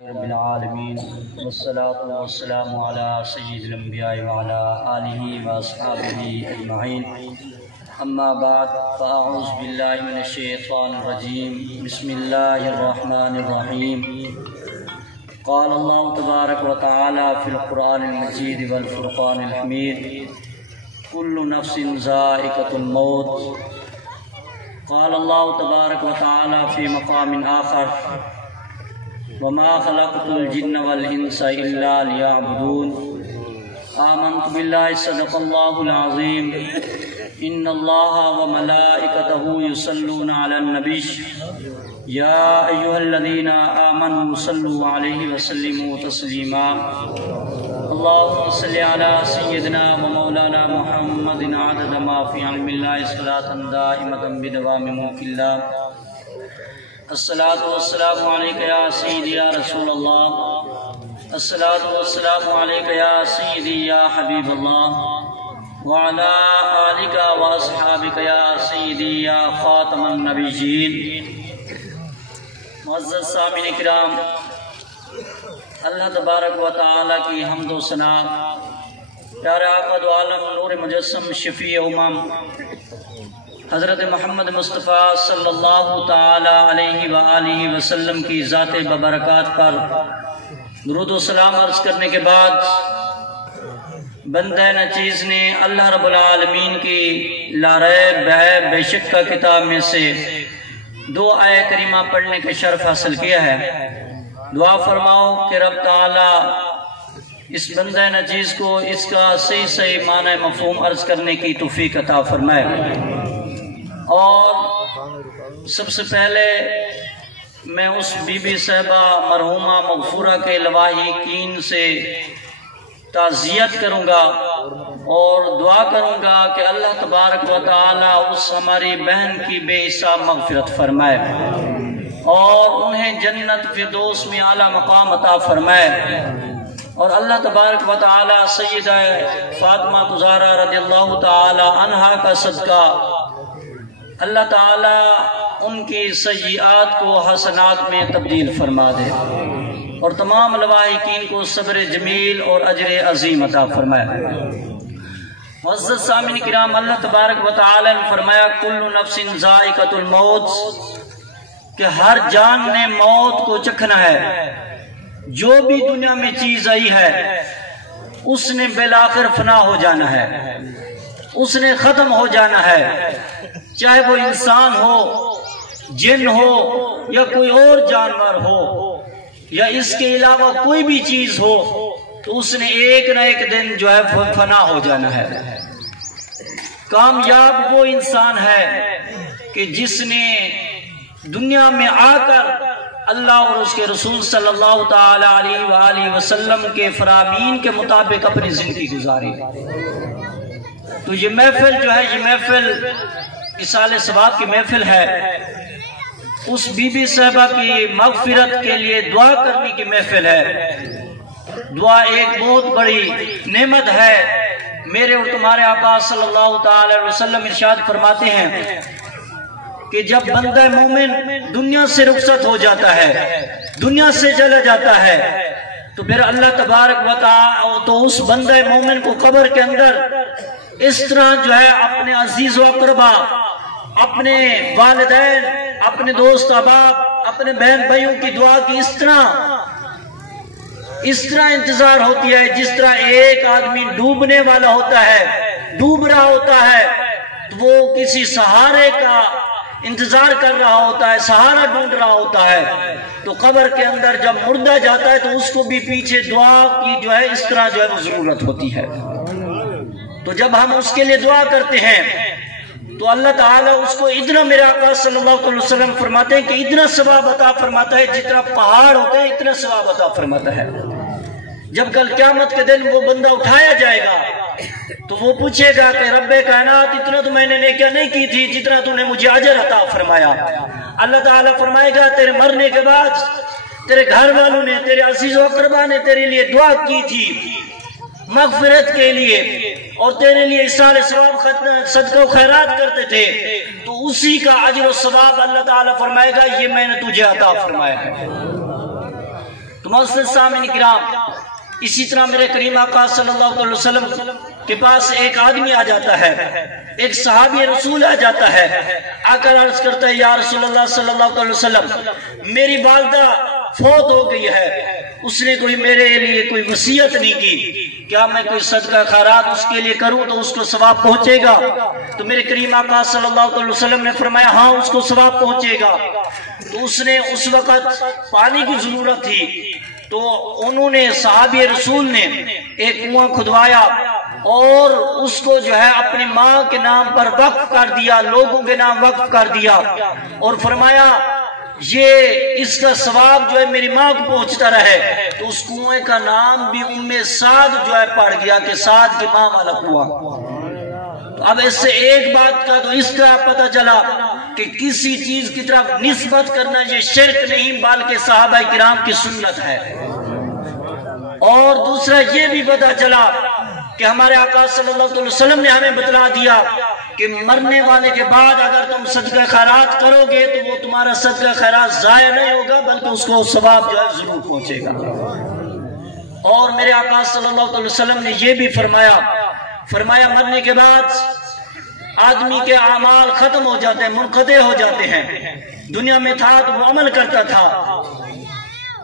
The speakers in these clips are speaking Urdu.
رب العالمین والصلاة والسلام علی سید الانبیاء وعلی آلہ واصحابہ اجمعین اما بعد فاعوذ باللہ من الشیطان الرجیم بسم اللہ الرحمن الرحیم قال اللہ تبارک و تعالی فی القرآن المجید والفرقان الحمید کل نفس ذائقۃ الموت قال اللہ تبارک و تعالی فی مقام آخر وما خلقت الجن والانس الا ليعبدون آمنت بالله صدق الله العظيم ان الله وملائكته يصلون على النبي يا ايها الذين آمنوا صلوا عليه وسلموا تسليما اللهم صل على سيدنا ومولانا محمد عدد ما في علم الله صلاة دائمة بدوام ملك الله الصلاة والسلام علیکہ یا سیدی یا رسول اللہ الصلاة والسلام علیکہ یا سیدی یا حبیب اللہ وعلا آلکہ واصحابکہ یا سیدی یا خاتم النبیین۔ معزز سامعین کرام، اللہ تبارک و تعالی کی حمد و ثنا، پیارے آقا دو عالم نور مجسم شفیع امم حضرت محمد مصطفیٰ صلی اللہ تعالی علیہ وآلہ وسلم کی ذات ببرکات پر درود و سلام عرض کرنے کے بعد بندہ نچیز نے اللہ رب العالمین کی لا ریب بے شک کا کتاب میں سے دو آیت کریمہ پڑھنے کا شرف حاصل کیا ہے۔ دعا فرماؤ کہ رب تعالی اس بندہ نچیز کو اس کا صحیح معنی مفہوم عرض کرنے کی توفیق عطا فرمائے۔ اور سب سے پہلے میں اس بی بی صاحبہ مرحومہ مغفورہ کے لواحقین سے تعزیت کروں گا اور دعا کروں گا کہ اللہ تبارک و تعالی اس ہماری بہن کی بے حساب مغفرت فرمائے اور انہیں جنت فردوس میں اعلیٰ مقام عطا فرمائے، اور اللہ تبارک و تعالی سیدہ فاطمہ زہرا رضی اللہ تعالی عنہا کا صدقہ اللہ تعالی ان کی سیئات کو حسنات میں تبدیل فرما دے اور تمام لواحقین کو صبر جمیل اور اجر عظیم عطا فرمائے۔ معزز سامعین کرام، اللہ تبارک و تعالی نے فرمایا کل نفس ذائقۃ الموت، کہ ہر جان نے موت کو چکھنا ہے۔ جو بھی دنیا میں چیز آئی ہے اس نے بالآخر فنا ہو جانا ہے، اس نے ختم ہو جانا ہے، چاہے وہ انسان ہو، جن ہو یا کوئی اور جانور ہو یا اس کے علاوہ کوئی بھی چیز ہو، تو اس نے ایک نہ ایک دن جو ہے فنا ہو جانا ہے۔ کامیاب وہ انسان ہے کہ جس نے دنیا میں آ کر اللہ اور اس کے رسول صلی اللہ تعالی علیہ وآلہ وسلم کے فرامین کے مطابق اپنی زندگی گزاری۔ تو یہ محفل جو ہے، یہ محفل اصال ثواب کی محفل ہے، اس بی بی صاحبہ کی مغفرت کے لیے دعا کرنے کی محفل ہے۔ دعا ایک بہت بڑی نعمت ہے۔ میرے اور تمہارے آقا صلی اللہ تعالی علیہ وسلم ارشاد فرماتے ہیں کہ جب بندہ مومن دنیا سے رخصت ہو جاتا ہے، دنیا سے چلا جاتا ہے، تو پھر اللہ تبارک و تعالی تو اس بندہ مومن کو قبر کے اندر اس طرح جو ہے اپنے عزیز و اقربا، اپنے والدین، اپنے دوست احباب، اپنے بہن بھائیوں کی دعا کی اس طرح انتظار ہوتی ہے جس طرح ایک آدمی ڈوبنے والا ہوتا ہے، ڈوب رہا ہوتا ہے تو وہ کسی سہارے کا انتظار کر رہا ہوتا ہے، سہارا ڈھونڈ رہا ہوتا ہے۔ تو قبر کے اندر جب مردہ جاتا ہے تو اس کو بھی پیچھے دعا کی جو ہے اس طرح جو ہے ضرورت ہوتی ہے۔ تو جب ہم اس کے لیے دعا کرتے ہیں تو اللہ تعالیٰ اس کو اتنا، میرے آقا صلی اللہ علیہ وسلم فرماتے ہیں کہ اتنا ثواب عطا فرماتا ہے جتنا پہاڑ ہوتا ہے اتنا ثواب عطا فرماتا ہے۔ جب کل قیامت کے دن وہ بندہ اٹھایا جائے گا تو وہ پوچھے گا کہ رب کائنات، اتنا تو میں نے نیکیاں نہیں کی تھی جتنا تو نے مجھے اجر عطا فرمایا۔ اللہ تعالیٰ فرمائے گا تیرے مرنے کے بعد تیرے گھر والوں نے، تیرے عزیز و اقربا نے تیرے لیے دعا کی تھی مغفرت کے لیے اور تیرے لیے اصال ثواب صدقہ و خیرات کرتے تھے، تو اسی کا اجر و ثواب اللہ تعالیٰ فرمائے گا یہ میں نے تجھے عطا فرمایا ہے۔ تو معزز سامعین کرام، اسی طرح میرے کریم آقا صلی اللہ علیہ وسلم کے پاس ایک آدمی آ جاتا ہے، ایک صحابی رسول آ جاتا ہے، آ کر عرض کرتا ہے یا رسول اللہ صلی اللہ علیہ وسلم، میری والدہ فوت ہو گئی ہے، اس نے کوئی میرے لیے کوئی وصیت نہیں کی، کیا میں کوئی صدقہ خیرات اس کے لیے کروں تو اس کو ثواب پہنچے گا؟ تو میرے کریم آقا صلی اللہ علیہ وسلم نے فرمایا ہاں اس کو ثواب پہنچے گا۔ تو اس نے اس وقت پانی کی ضرورت تھی، تو انہوں نے صحابی رسول نے ایک کنواں کھدوایا اور اس کو جو ہے اپنی ماں کے نام پر وقف کر دیا، لوگوں کے نام وقف کر دیا، اور فرمایا یہ اس کا ثواب جو ہے میری ماں کو پہنچتا رہے۔ تو اس کنویں کا نام بھی ام سعد جو ہے پڑ گیا کہ سعد کی ماں والا کنواں۔ اب اس سے ایک بات کا تو اس طرح پتہ چلا کہ کسی چیز کی طرف نسبت کرنا یہ شرک نہیں بلکہ صحابہ کرام کی سنت ہے۔ اور دوسرا یہ بھی پتہ چلا کہ ہمارے آقا صلی اللہ علیہ وسلم نے ہمیں بتلا دیا کہ مرنے والے کے بعد اگر تم صدقہ خیرات کرو گے تو وہ تمہارا صدقہ خیرات ضائع نہیں ہوگا بلکہ اس کو ثواب جو ہے ضرور پہنچے گا۔ اور میرے آقا صلی اللہ علیہ وسلم نے یہ بھی فرمایا مرنے کے بعد آدمی کے اعمال ختم ہو جاتے ہیں، منقطع ہو جاتے ہیں۔ دنیا میں تھا تو وہ عمل کرتا تھا،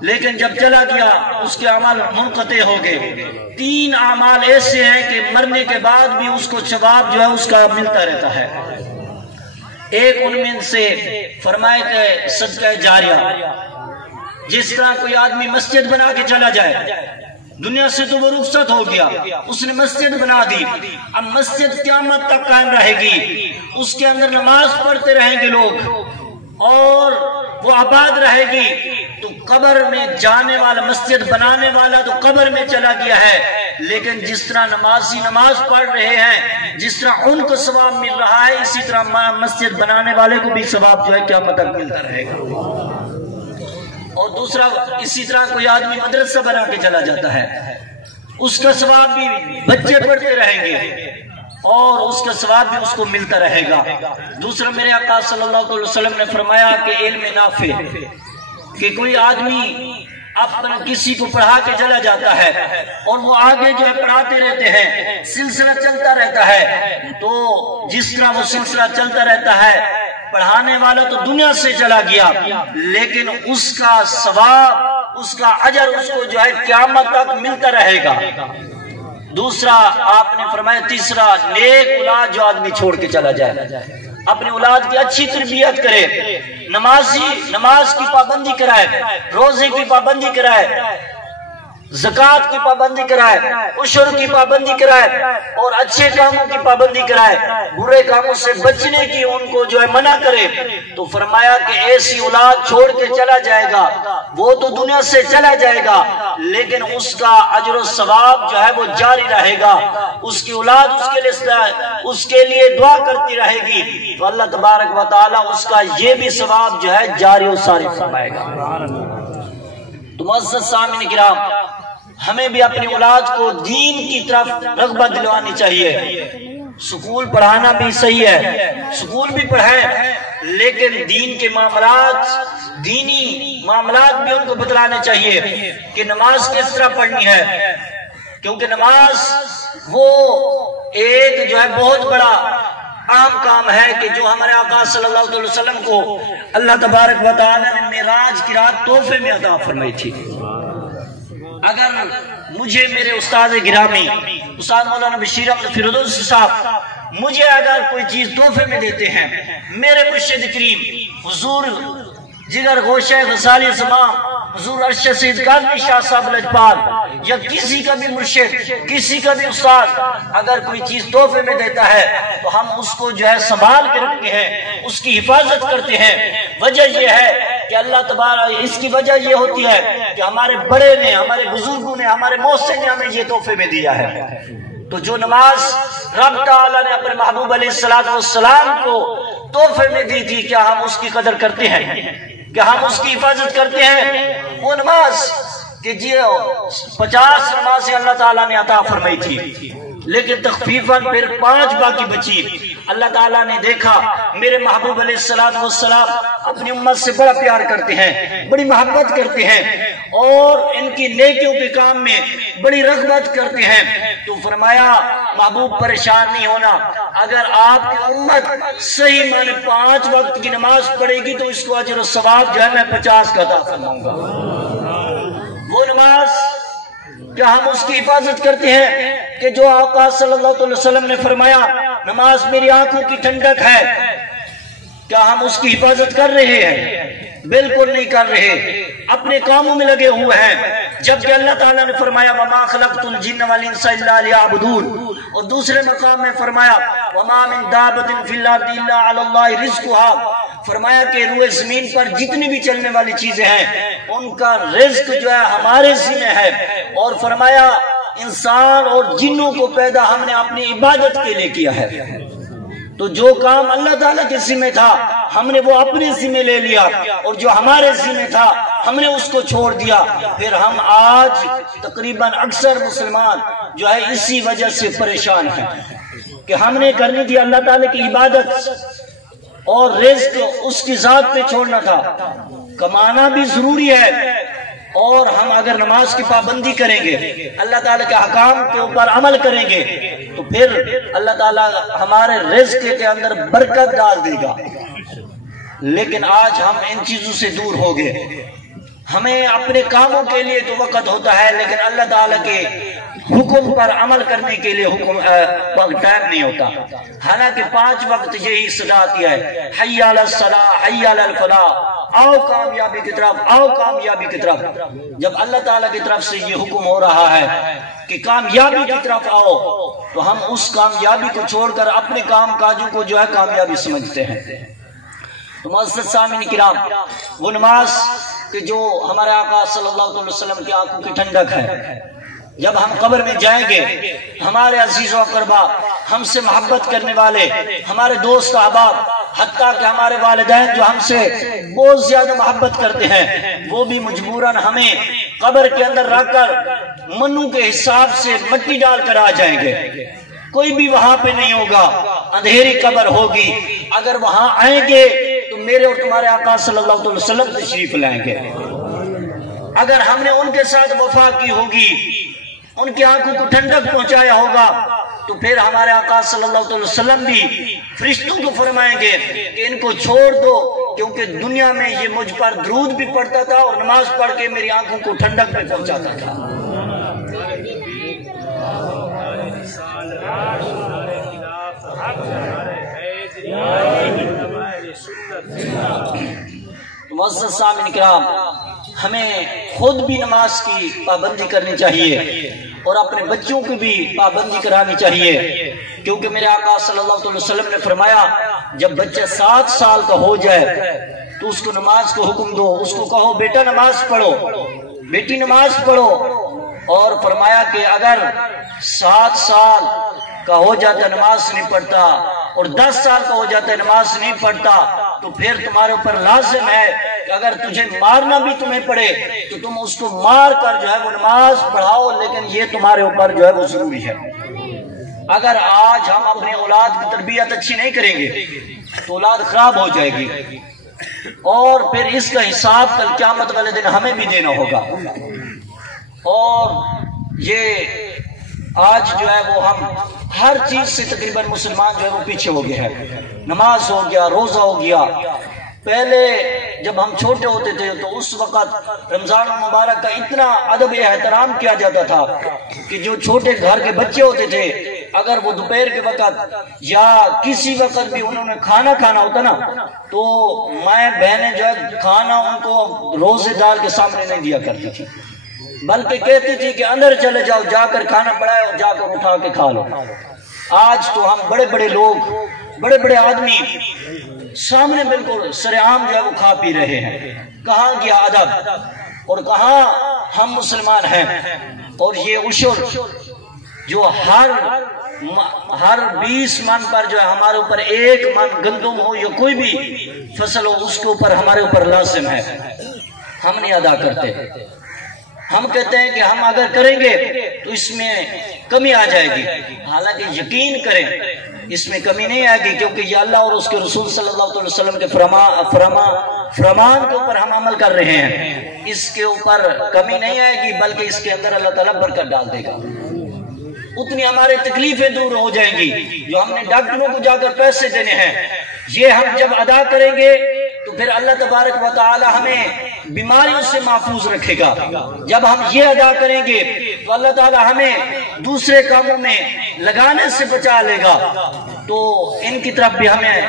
لیکن جب چلا گیا اس کے اعمال منقطع ہو گئے۔ 3 اعمال ایسے ہیں کہ مرنے کے بعد بھی اس کو ثواب جو ہے اس کا ملتا رہتا ہے۔ ایک ان میں سے فرمایا کہ صدقہ جاریہ، جس طرح کوئی آدمی مسجد بنا کے چلا جائے، دنیا سے تو وہ رخصت ہو گیا، اس نے مسجد بنا دی، اب مسجد قیامت تک قائم رہے گی، اس کے اندر نماز پڑھتے رہیں گے لوگ اور وہ آباد رہے گی۔ تو قبر میں جانے والا، مسجد بنانے والا تو قبر میں چلا گیا ہے، لیکن جس طرح نمازی نماز پڑھ رہے ہیں، جس طرح ان کو ثواب مل رہا ہے، اسی طرح مسجد بنانے والے کو بھی ثواب جو ہے قیامت تک ملتا رہے گا۔ اور دوسرا اسی طرح کوئی آدمی مدرسہ بنا کے چلا جاتا ہے، اس کا ثواب بھی بچے پڑھتے رہیں گے اور اس کا ثواب بھی اس کو ملتا رہے گا۔ دوسرا میرے آقا صلی اللہ علیہ وسلم نے فرمایا کہ علم نافع، کہ کوئی آدمی اپنا کسی کو پڑھا کے چلا جاتا ہے اور وہ آگے جو ہے پڑھاتے رہتے ہیں، سلسلہ چلتا رہتا ہے، تو جس طرح وہ سلسلہ چلتا رہتا ہے، پڑھانے والا تو دنیا سے چلا گیا لیکن اس کا ثواب، اس کا اجر اس کو جو ہے قیامت تک ملتا رہے گا۔ دوسرا آپ نے فرمایا، تیسرا نیک اولاد جو آدمی چھوڑ کے چلا جائے، اپنی اولاد کی اچھی تربیت کرے، نماز کی پابندی کرائے، روزے کی پابندی کرائے، زکوٰۃ کی پابندی کرائے، عشر کی پابندی کرائے اور اچھے کاموں کی پابندی کرائے، برے کاموں سے بچنے کی ان کو جو ہے منع کرے۔ تو فرمایا کہ ایسی اولاد چھوڑ کے چلا جائے گا، وہ تو دنیا سے چلا جائے گا لیکن اس کا اجر و ثواب جو ہے وہ جاری رہے گا، اس کی اولاد اس کے لیے دعا کرتی رہے گی، تو اللہ تبارک و تعالی اس کا یہ بھی ثواب جو ہے جاری و ساری فرمائے گا۔ تو معزز سامعین کرام، ہمیں بھی اپنی اولاد کو دین کی طرف رغبت دلوانی چاہیے۔ سکول پڑھانا بھی صحیح ہے، سکول بھی پڑھائیں، لیکن دین کے معاملات، دینی معاملات بھی ان کو بتلانے چاہیے کہ نماز کس طرح پڑھنی ہے، کیونکہ نماز وہ ایک جو ہے بہت بڑا عام کام ہے کہ جو ہمارے آقا صلی اللہ علیہ وسلم کو اللہ تبارک و تعالی نے معراج کی رات تحفے میں عطا فرمائی تھی۔ اگر مجھے میرے استاد گرامی استاد مولانا بشیر احمد فردوسی صاحب مجھے اگر کوئی چیز تحفے میں دیتے ہیں، میرے مرشد کریم حضور جگر گوشہ غزالی زمان حضور ارشد سید کاظمی شاہ صاحب لجپال یا کسی کا بھی مرشد، کسی کا بھی استاد اگر کوئی چیز تحفے میں دیتا ہے تو ہم اس کو جو ہے سنبھال کے رکھتے ہیں، اس کی حفاظت کرتے ہیں۔ وجہ یہ ہے کہ اللہ تبارک، اس کی وجہ یہ ہوتی ہے کہ ہمارے بڑے نے، ہمارے بزرگوں نے، ہمارے محسن نے ہمیں یہ تحفے میں دیا ہے۔ تو جو نماز رب تعالیٰ نے اپنے محبوب علیہ السلام کو تحفے میں دی تھی، کیا ہم اس کی قدر کرتے ہیں؟ کیا ہم اس کی حفاظت کرتے ہیں؟ وہ نماز کہ جو 50 نمازیں اللہ تعالیٰ نے عطا فرمائی تھی، لیکن تخفیفاً پھر 5 باقی بچی، اللہ تعالیٰ نے دیکھا میرے محبوب علیہ السلام اپنی امت سے بڑا پیار کرتے ہیں، بڑی محبت کرتے ہیں اور ان کی نیکیوں کے کام میں بڑی رغبت کرتے ہیں، تو فرمایا محبوب پریشان نہیں ہونا، اگر آپ کی امت صحیح معنی 5 وقت کی نماز پڑھے گی تو اس کو اجر و ثواب جو ہے میں 50 کا عطا فرماؤں گا۔ وہ نماز کیا ہم اس کی حفاظت کرتے ہیں کہ جو آقا صلی اللہ علیہ وسلم نے فرمایا نماز میری آنکھوں کی ٹھنڈک ہے، کیا ہم اس کی حفاظت کر رہے ہیں؟ بالکل نہیں کر رہے، اپنے کاموں میں لگے ہوئے ہیں، جبکہ اللہ تعالیٰ نے فرمایا وَمَا خَلَقْتُ الْجِنَّ وَالْإِنسَ إِلَّا لِيَعْبُدُونَ، اور دوسرے مقام میں فرمایا وَمَا مِن دَابَّةٍ فِي الْأَرْضِ إِلَّا عَلَى اللَّهِ رِزْقُهَا، فرمایا کہ روئے زمین پر جتنی بھی چلنے والی چیزیں ہیں ان کا رزق جو ہے ہمارے ذمہ ہے، اور فرمایا انسان اور جنوں کو پیدا ہم نے اپنی عبادت کے لیے کیا ہے، تو جو کام اللہ تعالیٰ کے ذمہ تھا ہم نے وہ اپنے ذمہ لے لیا، اور جو ہمارے ذمہ تھا ہم نے اس کو چھوڑ دیا، پھر ہم آج تقریباً اکثر مسلمان جو ہے اسی وجہ سے پریشان ہیں کہ ہم نے کرنی تھی اللہ تعالیٰ کی عبادت اور رزق اس کی ذات پہ چھوڑنا تھا، کمانا بھی ضروری ہے، اور ہم اگر نماز کی پابندی کریں گے، اللہ تعالیٰ کے حکام کے اوپر عمل کریں گے تو پھر اللہ تعالیٰ ہمارے رزق کے اندر برکت ڈال دے گا، لیکن آج ہم ان چیزوں سے دور ہو گئے، ہمیں اپنے کاموں کے لیے تو وقت ہوتا ہے لیکن اللہ تعالیٰ کے حکم پر عمل کرنے کے لیے ٹائم نہیں ہوتا، حالانکہ 5 وقت یہی صدا آتی ہے حی علی الصلاۃ حی علی الفلاح، آؤ کامیابی کی طرف، آؤ کامیابی کی طرف، جب اللہ تعالیٰ کی طرف سے یہ حکم ہو رہا ہے کہ کامیابی کی طرف آؤ تو ہم اس کامیابی کو چھوڑ کر اپنے کام کاجوں کو جو ہے کامیابی سمجھتے ہیں۔ تو معزز سامعین کرام، وہ نماز کہ جو ہمارے آقا صلی اللہ علیہ وسلم کی آنکھوں کی ٹھنڈک ہے، جب ہم قبر میں جائیں گے ہمارے عزیز و اقربا، ہم سے محبت کرنے والے، ہمارے دوست احباب، حتیٰ کہ ہمارے والدین جو ہم سے بہت زیادہ محبت کرتے ہیں، وہ بھی مجبوراً ہمیں قبر کے اندر رکھ کر منو کے حساب سے مٹی ڈال کر آ جائیں گے، کوئی بھی وہاں پہ نہیں ہوگا، اندھیری قبر ہوگی، اگر وہاں آئیں گے تو میرے اور تمہارے آقا صلی اللہ علیہ وسلم تشریف لائیں گے، اگر ہم نے ان کے ساتھ وفا کی ہوگی، ان کی آنکھوں کو ٹھنڈک پہنچایا ہوگا، تو پھر ہمارے آقا صلی اللہ علیہ وسلم بھی فرشتوں کو فرمائیں گے کہ ان کو چھوڑ دو، کیونکہ دنیا میں یہ مجھ پر درود بھی پڑھتا تھا اور نماز پڑھ کے میری آنکھوں کو ٹھنڈک بھی پہنچاتا تھا۔ معزز سامعین کرام، ہمیں خود بھی نماز کی پابندی کرنی چاہیے اور اپنے بچوں کی بھی پابندی کرانی چاہیے، کیونکہ میرے آقا صلی اللہ علیہ وسلم نے فرمایا جب بچہ 7 سال کا ہو جائے تو اس کو نماز کو حکم دو، اس کو کہو بیٹا نماز پڑھو، بیٹی نماز پڑھو، اور فرمایا کہ اگر 7 سال کا ہو جاتا نماز نہیں پڑھتا اور 10 سال کا ہو جاتا ہے نماز نہیں پڑھتا تو پھر تمہارے اوپر لازم ہے کہ اگر تجھے مارنا بھی تمہیں پڑے تو تم اس کو مار کر جو ہے وہ نماز پڑھاؤ، لیکن یہ تمہارے اوپر جو ہے وہ ضروری ہے۔ اگر آج ہم اپنے اولاد کی تربیت اچھی نہیں کریں گے تو اولاد خراب ہو جائے گی، اور پھر اس کا حساب کل قیامت والے دن ہمیں بھی دینا ہوگا۔ اور یہ آج جو ہے وہ ہم ہر چیز سے تقریباً مسلمان جو ہے وہ پیچھے ہو گیا ہے، نماز ہو گیا، روزہ ہو گیا۔ پہلے جب ہم چھوٹے ہوتے تھے تو اس وقت رمضان المبارک کا اتنا ادب احترام کیا جاتا تھا کہ جو چھوٹے گھر کے بچے ہوتے تھے اگر وہ دوپہر کے وقت یا کسی وقت بھی انہوں نے کھانا کھانا ہوتا نا تو مائیں بہنیں جو ہے کھانا ان کو روزے دار کے سامنے نہیں دیا کرتی تھی، بلکہ کہتی تھی کہ اندر چلے جاؤ، جا کر کھانا پڑائے اور جا کر اٹھا کے کھا لو۔ آج تو ہم بڑے بڑے لوگ، بڑے بڑے آدمی سامنے بالکل سرعام جو ہے وہ کھا پی رہے ہیں، کہاں گیا ادب اور کہاں ہم مسلمان ہیں۔ اور یہ عشر جو ہر 20 من پر جو ہے ہمارے اوپر 1 من گندم ہو یا کوئی بھی فصل ہو اس کے اوپر ہمارے اوپر لازم ہے، ہم نہیں ادا کرتے۔ ہم کہتے ہیں کہ ہم اگر کریں گے تو اس میں کمی آ جائے گی، حالانکہ یقین کریں اس میں کمی نہیں آئے گی، کیونکہ یہ اللہ اور اس کے رسول صلی اللہ علیہ وسلم کے فرمان کے اوپر ہم عمل کر رہے ہیں، اس کے اوپر کمی نہیں آئے گی، بلکہ اس کے اندر اللہ تعالیٰ برکت ڈال دے گا۔ اتنی ہمارے تکلیفیں دور ہو جائیں گی، جو ہم نے ڈاکٹروں کو جا کر پیسے دینے ہیں، یہ ہم جب ادا کریں گے تو پھر اللہ تبارک و تعالی ہمیں بیماریوں سے محفوظ رکھے گا۔ جب ہم یہ ادا کریں گے تو اللہ تعالی ہمیں دوسرے کاموں میں لگانے سے بچا لے گا۔ تو ان کی طرف بھی ہمیں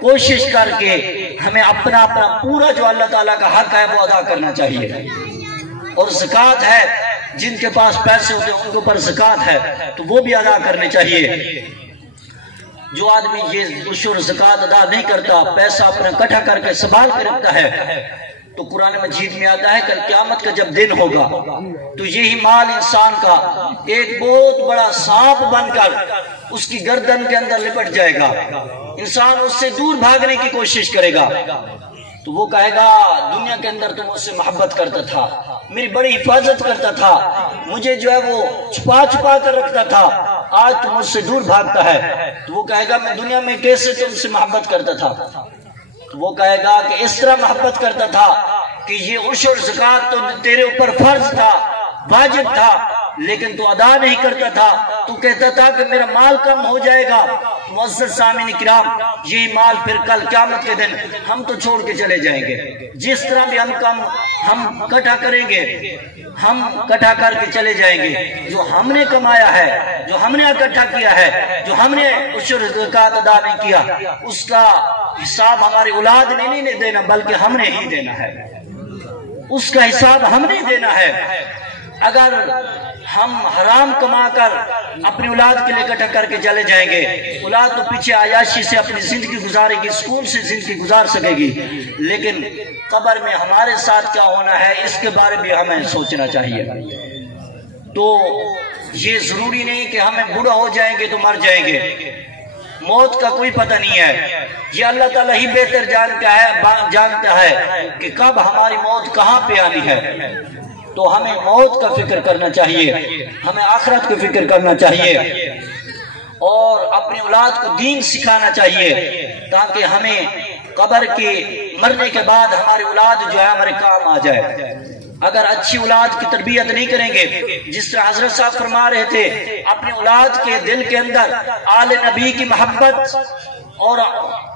کوشش کر کے ہمیں اپنا پورا جو اللہ تعالیٰ کا حق ہے وہ ادا کرنا چاہیے۔ اور زکوٰۃ ہے، جن کے پاس پیسے ہوتے ہیں ان کے اوپر زکوٰۃ ہے تو وہ بھی ادا کرنے چاہیے۔ جو آدمی یہ عشر زکوٰۃ ادا نہیں کرتا، پیسہ اپنا اکٹھا کر کے سنبھال کے رکھتا ہے، تو قرآن مجید میں آتا ہے کل قیامت کا جب دن ہوگا تو یہی مال انسان کا ایک بہت بڑا سانپ بن کر اس کی گردن کے اندر لپٹ جائے گا۔ انسان اس سے دور بھاگنے کی کوشش کرے گا تو وہ کہے گا دنیا کے اندر تو مجھ سے محبت کرتا تھا، میری بڑی حفاظت کرتا تھا، مجھے جو ہے وہ چھپا کر رکھتا تھا، آج تو مجھ سے دور بھاگتا ہے۔ تو وہ کہے گا میں دنیا میں کیسے تم سے محبت کرتا تھا؟ تو وہ کہے گا کہ اس طرح محبت کرتا تھا کہ یہ عشر زکوٰۃ تو تیرے اوپر فرض تھا، واجب تھا، لیکن تو ادا نہیں کرتا تھا، تو کہتا تھا کہ میرا مال کم ہو جائے گا۔ معزز سامعین کرام، یہی مال پھر کل قیامت کے دن ہم تو چھوڑ کے چلے جائیں گے۔ جس طرح بھی ہم اکٹھا کریں گے، ہم اکٹھا کر کے چلے جائیں گے۔ جو ہم نے کمایا ہے، جو ہم نے اکٹھا کیا ہے، جو ہم نے عشر زکوٰۃ ادا نہیں کیا، اس کا حساب ہماری اولاد نے نہیں دینا، بلکہ ہم نے ہی دینا ہے۔ اس کا حساب ہم نے دینا ہے۔ اگر ہم حرام کما کر اپنی اولاد کے لیے اکٹھا کر کے چلے جائیں گے، اولاد تو پیچھے عیاشی سے اپنی زندگی گزارے گی، سکون سے زندگی گزار سکے گی، لیکن قبر میں ہمارے ساتھ کیا ہونا ہے اس کے بارے میں ہمیں سوچنا چاہیے۔ تو یہ ضروری نہیں کہ ہمیں بوڑھا ہو جائیں گے تو مر جائیں گے، موت کا کوئی پتہ نہیں ہے، یہ اللہ تعالیٰ ہی بہتر جانتا ہے کہ کب ہماری موت کہاں پہ آنی ہے۔ تو ہمیں موت کا فکر کرنا چاہیے، ہمیں آخرت کا فکر کرنا چاہیے، اور اپنی اولاد کو دین سکھانا چاہیے، تاکہ ہمیں قبر کے مرنے کے بعد ہماری اولاد جو ہے ہمارے کام آ جائے۔ اگر اچھی اولاد کی تربیت نہیں کریں گے، جس طرح حضرت صاحب فرما رہے تھے، اپنی اولاد کے دل کے اندر آل نبی کی محبت اور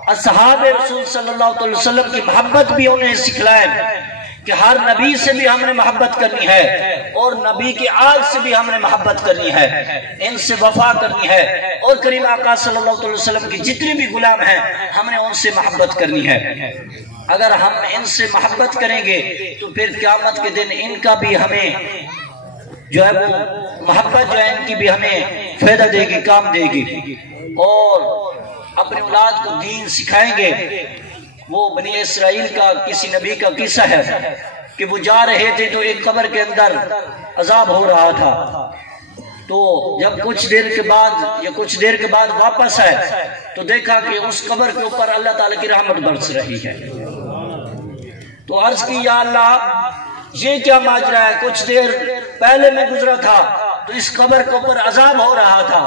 اصحاب رسول صلی اللہ علیہ وسلم کی محبت بھی انہیں سکھلائے کہ ہر نبی سے بھی ہم نے محبت کرنی ہے، اور نبی کی آل سے بھی ہم نے محبت کرنی ہے، ان سے وفا کرنی ہے، اور کریم آقا صلی اللہ علیہ وسلم کی جتنے بھی غلام ہیں ہم نے ان سے محبت کرنی ہے۔ اگر ہم ان سے محبت کریں گے تو پھر قیامت کے دن ان کا بھی ہمیں جو ہے وہ محبت جو ہے ان کی بھی ہمیں فائدہ دے گی، کام دے گی، اور اپنے اولاد کو دین سکھائیں گے۔ وہ بنی اسرائیل کا کسی نبی کا قصہ ہے کہ وہ جا رہے تھے تو ایک قبر کے اندر عذاب ہو رہا تھا، تو جب کچھ دیر کے بعد واپس آئے تو دیکھا کہ اس قبر کے اوپر اللہ تعالیٰ کی رحمت برس رہی ہے۔ تو عرض کی یا اللہ یہ کیا ماجرا ہے، کچھ دیر پہلے میں گزرا تھا تو اس قبر کے اوپر عذاب ہو رہا تھا،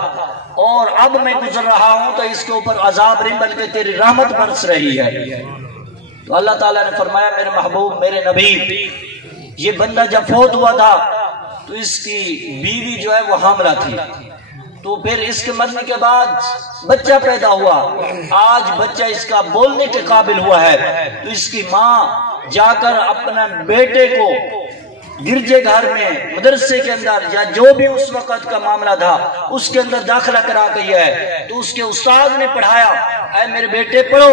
اور اب میں گزر رہا ہوں تو اس کے اوپر عذاب نہیں بلکہ تیری رحمت برس رہی ہے۔ تو اللہ تعالیٰ نے فرمایا میرے محبوب، میرے نبی، یہ بندہ جب فوت ہوا تھا تو اس کی بیوی جو ہے وہ حاملہ تھی، تو پھر اس کے مرنے کے بعد بچہ پیدا ہوا، آج بچہ اس کا بولنے کے قابل ہوا ہے، تو اس کی ماں جا کر اپنا بیٹے کو گرجے گھر میں، مدرسے کے اندر، یا جو بھی اس وقت کا معاملہ تھا اس کے اندر داخلہ کرا گئی ہے، تو اس کے استاد نے پڑھایا اے میرے بیٹے پڑھو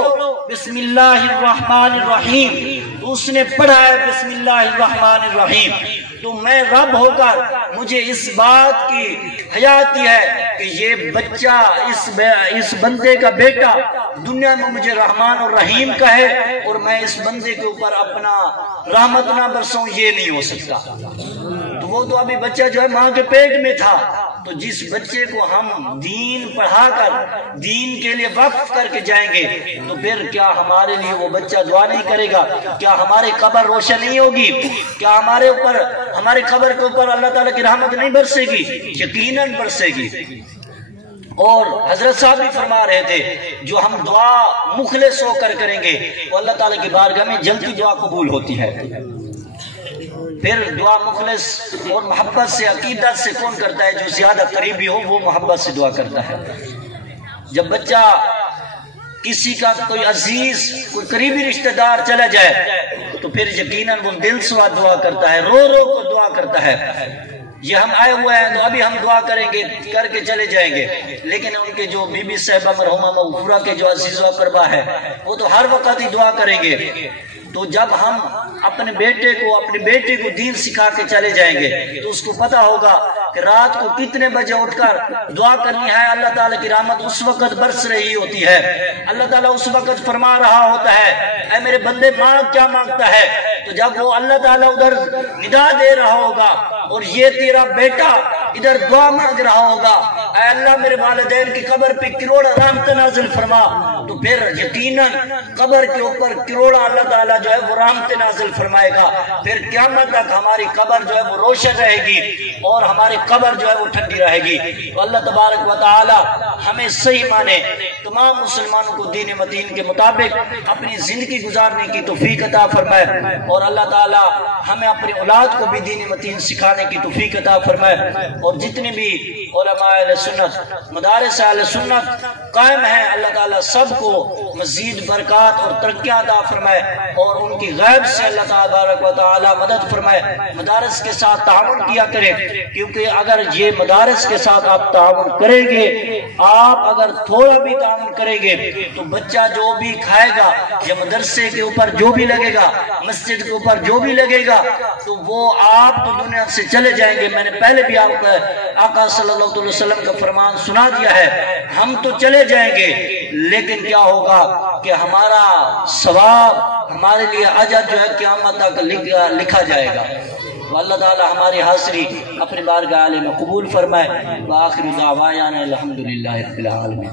بسم اللہ الرحمن الرحیم، تو اس نے پڑھا ہے بسم اللہ الرحمن الرحیم، تو میں رب ہو کر مجھے اس بات کی حیاتی ہے کہ یہ بچہ اس بندے کا بیٹا دنیا میں مجھے رحمان اور رحیم کہے، اور میں اس بندے کے اوپر اپنا رحمت نہ برسوں، یہ نہیں ہو سکتا۔ تو وہ تو ابھی بچہ جو ہے ماں کے پیٹ میں تھا، تو جس بچے کو ہم دین پڑھا کر دین کے لیے وقف کر کے جائیں گے تو پھر کیا ہمارے لیے وہ بچہ دعا نہیں کرے گا؟ کیا ہماری قبر روشن نہیں ہوگی؟ کیا ہمارے قبر کے اوپر اللہ تعالیٰ کی رحمت نہیں برسے گی؟ یقیناً برسے گی۔ اور حضرت صاحب بھی فرما رہے تھے جو ہم دعا مخلص ہو کر کریں گے وہ اللہ تعالیٰ کی بارگاہ میں جلدی دعا قبول ہوتی ہے۔ پھر دعا مخلص اور محبت سے عقیدت سے کون کرتا ہے؟ جو زیادہ قریبی ہو وہ محبت سے دعا کرتا ہے۔ جب بچہ کسی کا کوئی عزیز کوئی قریبی رشتہ دار چلا جائے تو پھر یقیناً وہ دل سے دعا کرتا ہے، رو رو کو دعا کرتا ہے۔ یہ ہم آئے ہوئے ہیں تو ابھی ہم دعا کریں گے کر کے چلے جائیں گے، لیکن ان کے جو بی بی صاحبہ مرحومہ مغفورہ کے جو عزیز و اقربا ہے وہ تو ہر وقت ہی دعا کریں گے۔ تو جب ہم اپنے بیٹے کو اپنی بیٹی کو دین سکھا کے چلے جائیں گے تو اس کو پتا ہوگا کہ رات کو کتنے بجے اٹھ کر دعا کرنی ہے۔ اللہ تعالیٰ کی رحمت اس وقت برس رہی ہوتی ہے، اللہ تعالیٰ اس وقت فرما رہا ہوتا ہے اے میرے بندے مانگ کیا مانگتا ہے۔ تو جب وہ اللہ تعالیٰ ادھر ندا دے رہا ہوگا اور یہ تیرا بیٹا ادھر دعا مانگ رہا ہوگا اے اللہ میرے والدین کی قبر پہ کروڑ رحمت نازل فرما، تو پھر یقیناً قبر کے اوپر کروڑا اللہ تعالیٰ جو ہے وہ رحمت نازل فرمائے گا۔ پھر قیامت تک ہماری قبر جو ہے وہ روشن رہے گی اور ہماری قبر جو ہے وہ ٹھنڈی رہے گی۔ تو اللہ تبارک و تعالی ہمیں صحیح مانے تمام مسلمانوں کو دین متین کے مطابق اپنی زندگی گزارنے کی توفیق عطا فرمائے، اور اللہ تعالی ہمیں اپنی اولاد کو بھی دین متین سکھانے کی توفیق عطا فرمائے، اور جتنے بھی علماء اہل سنت مدارس اہل سنت قائم ہیں اللہ تعالی سب کو مزید برکات اور ترقیاں عطا فرمائے، اور ان کی غیب سے اللہ تبارک و تعالی مدد فرمائے۔ مدارس کے ساتھ تعاون کیا کریں، کیونکہ اگر یہ مدارس کے ساتھ آپ تعاون کریں گے، آپ اگر تھوڑا بھی تعاون کریں گے تو بچہ جو بھی کھائے گا یا مدرسے کے اوپر جو بھی لگے گا، مسجد کے اوپر جو بھی لگے گا، تو وہ آپ تو دنیا سے چلے جائیں گے۔ میں نے پہلے بھی آپ کو آقا صلی اللہ علیہ وسلم کا فرمان سنا دیا ہے، ہم تو چلے جائیں گے لیکن کیا ہوگا کہ ہمارا ثواب ہمارے لیے اجر جو ہے قیامت تک لکھا جائے گا۔ تو اللہ تعالی ہماری حاضری اپنی بارگاہ عالیہ میں قبول فرمائے۔ وآخر دعوانا الحمدللہ رب العالمین۔